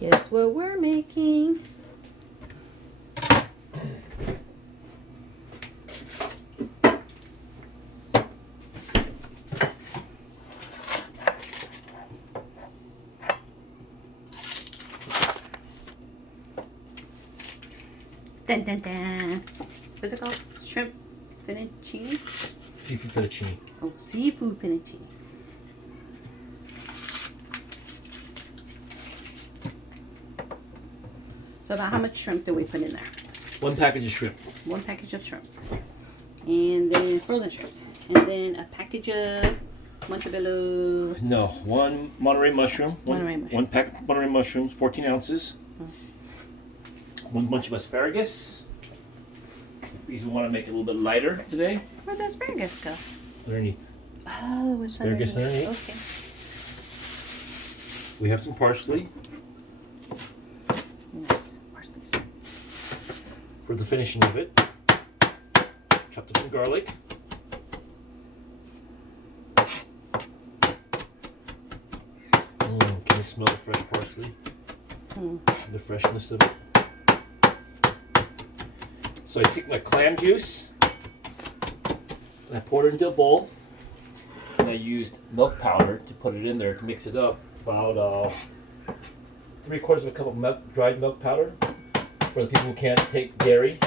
Guess what we're making? Dun dun dun. What's it called? Shrimp fettuccine? Seafood fettuccine. Oh, seafood fettuccine. So about how much shrimp do we put in there? 1 package of shrimp. 1 package of shrimp. And then frozen shrimps. And then a package of Montebello. No, 1 Monterey mushroom. Monterey mushroom. 1 pack of Monterey mushrooms, 14 ounces. 1 bunch of asparagus. Because we want to make it a little bit lighter today. Where'd the asparagus go? Underneath. Oh, it's Asparagus underneath. Okay. We have some parsley Nice. Parsley's. for the finishing of it. Chopped up some garlic. Can you smell the fresh parsley? The freshness of it. So I took my clam juice and I poured it into a bowl, and I used milk powder to put it in there to mix it up. About 3/4 of a cup of dried milk powder for the people who can't take dairy.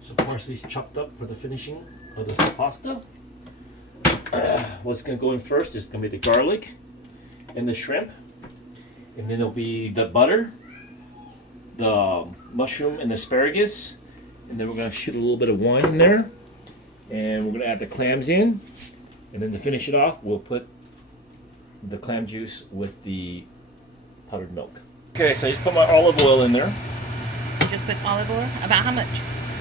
So parsley's chopped up for the finishing of the pasta. What's going to go in first is going to be the garlic and the shrimp, and then it'll be the butter, the mushroom and the asparagus, and then we're going to shoot a little bit of wine in there, and we're going to add the clams in, and then to finish it off we'll put the clam juice with the powdered milk. Okay, so I just put my olive oil in there. Just put olive oil? About how much?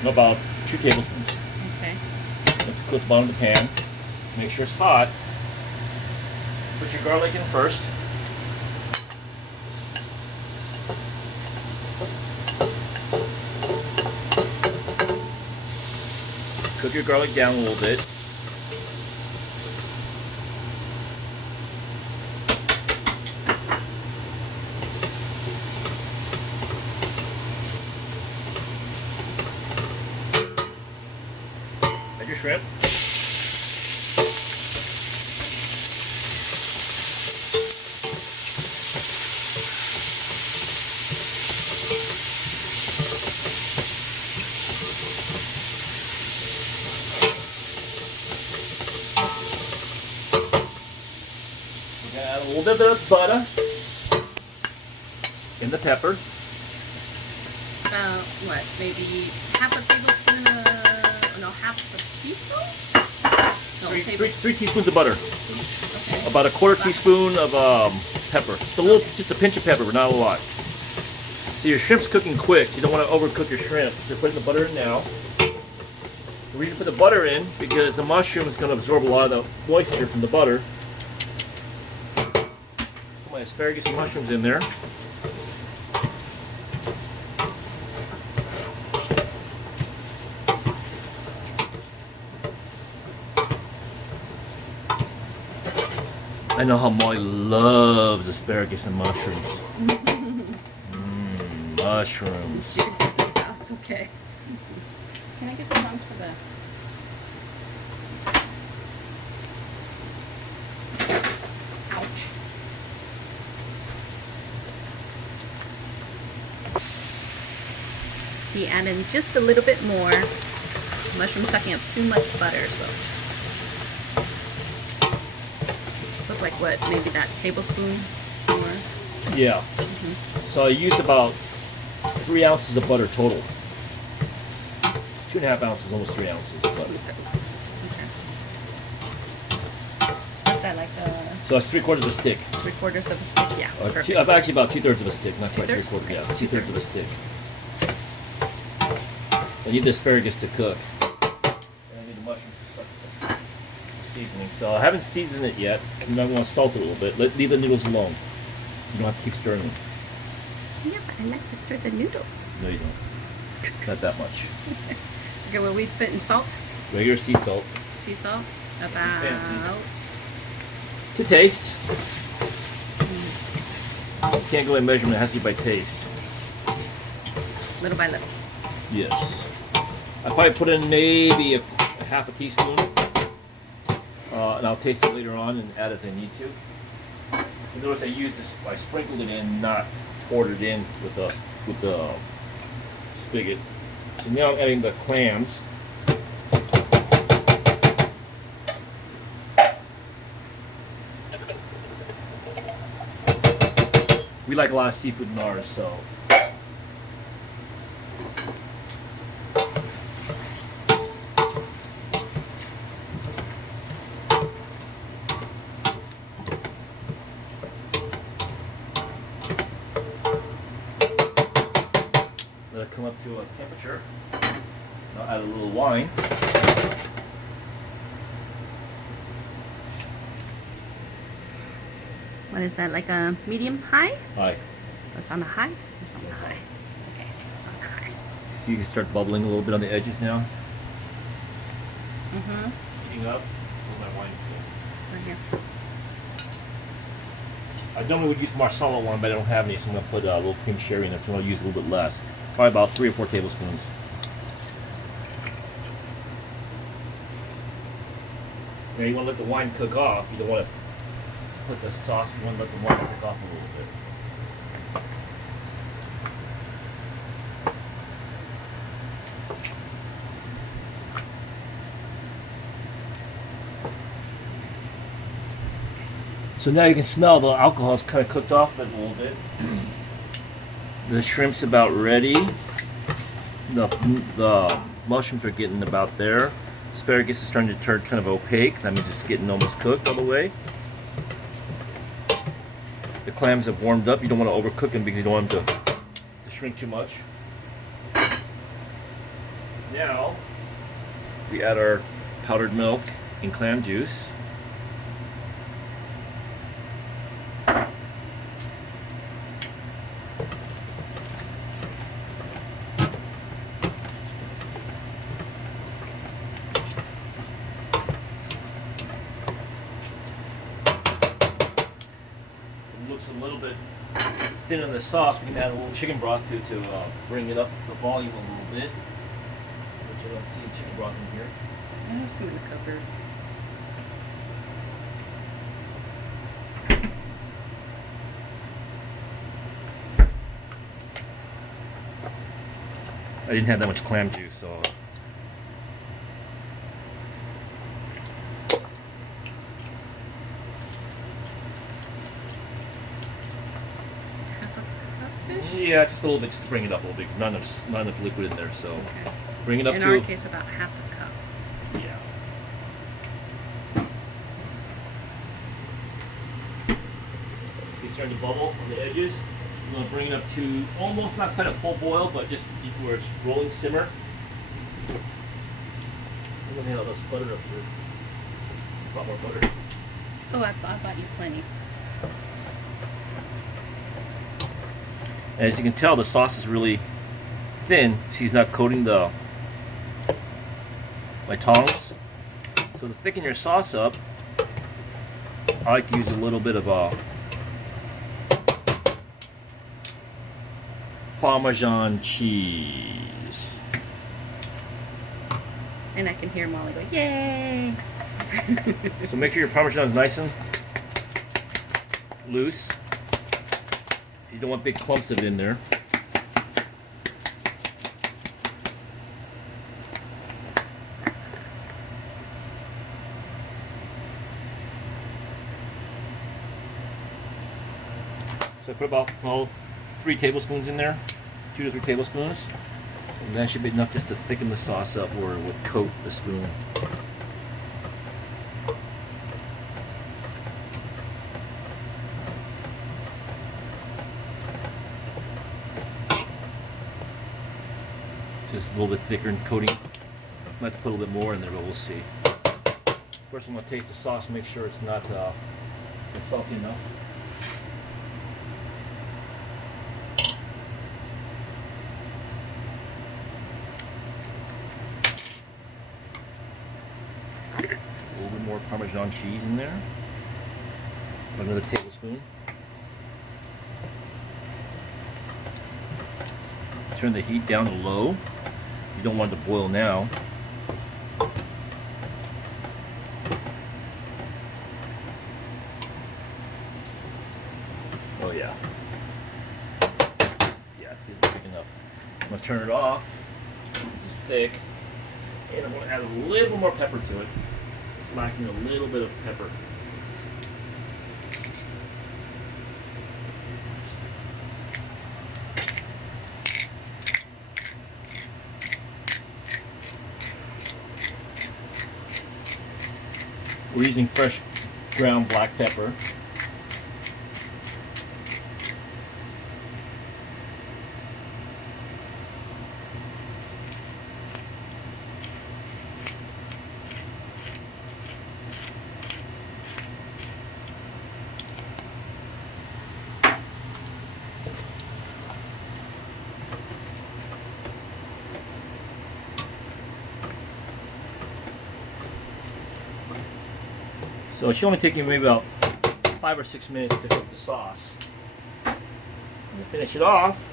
About 2 tablespoons. Okay. Have to cook the bottom of the pan. Make sure it's hot. Put your garlic in first. Cook your garlic down a little bit. Add your shrimp. Add a little bit of butter and the pepper. What? Maybe half a tablespoon half a teaspoon? No, 3 teaspoons of butter. Okay. About a 1/4 teaspoon of pepper. Just a pinch of pepper, but not a lot. So your shrimp's cooking quick, so you don't want to overcook your shrimp. So you're putting the butter in now. The reason for the butter in, because the mushroom is going to absorb a lot of the moisture from the butter. Put my asparagus and mushrooms in there. I know how Molly loves asparagus and mushrooms. Mushrooms. You can put this out. It's okay. Can I get the tongs for the... Ouch. He added just a little bit more. Mushroom sucking up too much butter, so... Look like what? Maybe that tablespoon more? Yeah. So I used about 3 ounces of butter total. 2.5 ounces, almost 3 ounces of butter. Okay. What's that, like So that's 3/4 of a stick. 3/4 of a stick? Yeah. Or Perfect. actually about 2/3 of a stick, not quite 2/3? 3/4. Yeah, Okay. 2/3 of a stick. I need the asparagus to cook. And I need the mushrooms to suck the seasoning. So I haven't seasoned it yet. I'm going to salt it a little bit. Leave the noodles alone. You don't have to keep stirring them. Yeah, but I like to stir the noodles. No, you don't. Not that much. Okay, well, we put in salt. Regular sea salt. Sea salt. About To taste. Can't go in measurement, it has to be by taste. little by little. Yes. I probably put in maybe a half a teaspoon. And I'll taste it later on and add it if I need to. You notice I used this, I sprinkled it in, not poured it in with the spigot. So now I'm adding the clams. We like a lot of seafood in ours, so. Let it come up to a temperature. I'll add a little wine. What is that, like a medium high? High. It's on the high? It's on the high. Okay, it's on the high. See, you can start bubbling a little bit on the edges now. Mm-hmm. It's heating up. Hold my wine. Right here. I normally would use Marsala wine, but I don't have any, so I'm going to put a little cream sherry in it, so I'm going to use a little bit less. Probably about 3 or 4 tablespoons. Now you want to let the wine cook off. You don't want to put the sauce, you want to let the wine cook off a little bit. So now you can smell the alcohol's kind of cooked off it a little bit. The shrimp's about ready. The mushrooms are getting about there. Asparagus is starting to turn kind of opaque. That means it's getting almost cooked all the way. The clams have warmed up. You don't want to overcook them because you don't want them to shrink too much. Now we add our powdered milk and clam juice. Looks a little bit thin on the sauce. We can add a little chicken broth to bring it up the volume a little bit. Which I don't see chicken broth in here. I have some in the cupboard. I didn't have that much clam juice, so. Yeah, just a little bit, just to bring it up a little bit. Not enough liquid in there, so Okay. bring it up In to. our case, about half a cup. Yeah. See, it's starting to bubble on the edges. I'm gonna bring it up to almost not quite a full boil, but just where it's rolling simmer. I'm gonna handle this butter up here. A lot more butter. Oh, I bought you plenty. And as you can tell, the sauce is really thin. See, he's not coating my tongs. So to thicken your sauce up, I like to use a little bit of Parmesan cheese. And I can hear Molly go, yay! So make sure your Parmesan is nice and loose. You don't want big clumps of it in there. So I put about 3 tablespoons in there, 2 to 3 tablespoons. And that should be enough just to thicken the sauce up where it would coat the spoon. Just a little bit thicker and coating. Might have to put a little bit more in there, but we'll see. First, I'm going to taste the sauce, make sure it's not salty enough. A little bit more more Parmesan cheese in there. Another tablespoon. Turn the heat down to low. You don't want it to boil now. Oh yeah. Yeah, it's getting thick enough. I'm gonna turn it off. This is thick. And I'm gonna add a little more pepper to it. It's lacking a little bit of pepper. We're using fresh ground black pepper. So it should only take you maybe about 5 or 6 minutes to cook the sauce. And to finish it off,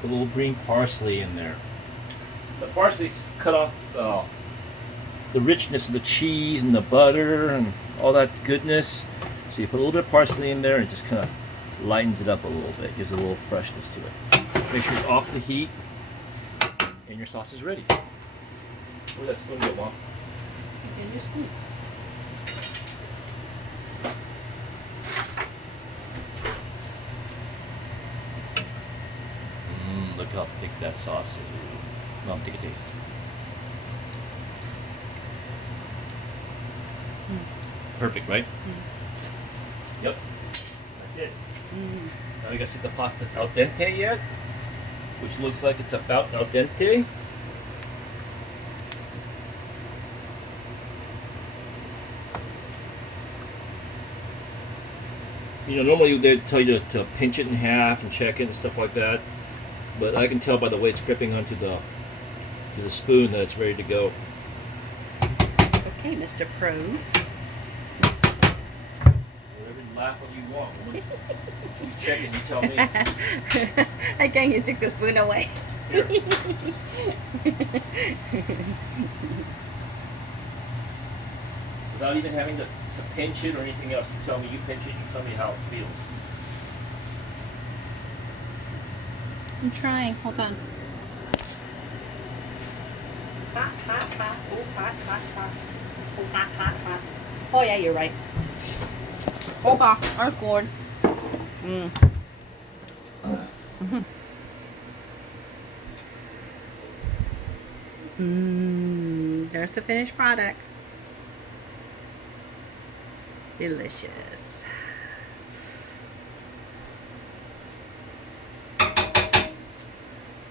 put a little green parsley in there. The parsley's cut off the richness of the cheese and the butter and all that goodness. So you put a little bit of parsley in there and it just kind of lightens it up a little bit, gives it a little freshness to it. Make sure it's off the heat and your sauce is ready. Where'd that spoon go, Mom? In your spoon. Look how thick that sauce is. Mom, take a taste. Perfect, right? Yep. That's it. Now we gotta see if the pasta's al dente yet, which looks like it's about al dente. You know, normally they'd tell you to pinch it in half and check it and stuff like that. But I can tell by the way it's gripping onto the spoon that it's ready to go. Okay, Mr. Pro. Whatever laugh what you want. You check it and you tell me. Again, you took the spoon away. Here. Without even having to pinch it or anything else, you tell me, you pinch it, you tell me how it feels. I'm trying. Hold on. Oh yeah, you're right. Okay, that's good. There's the finished product. Delicious.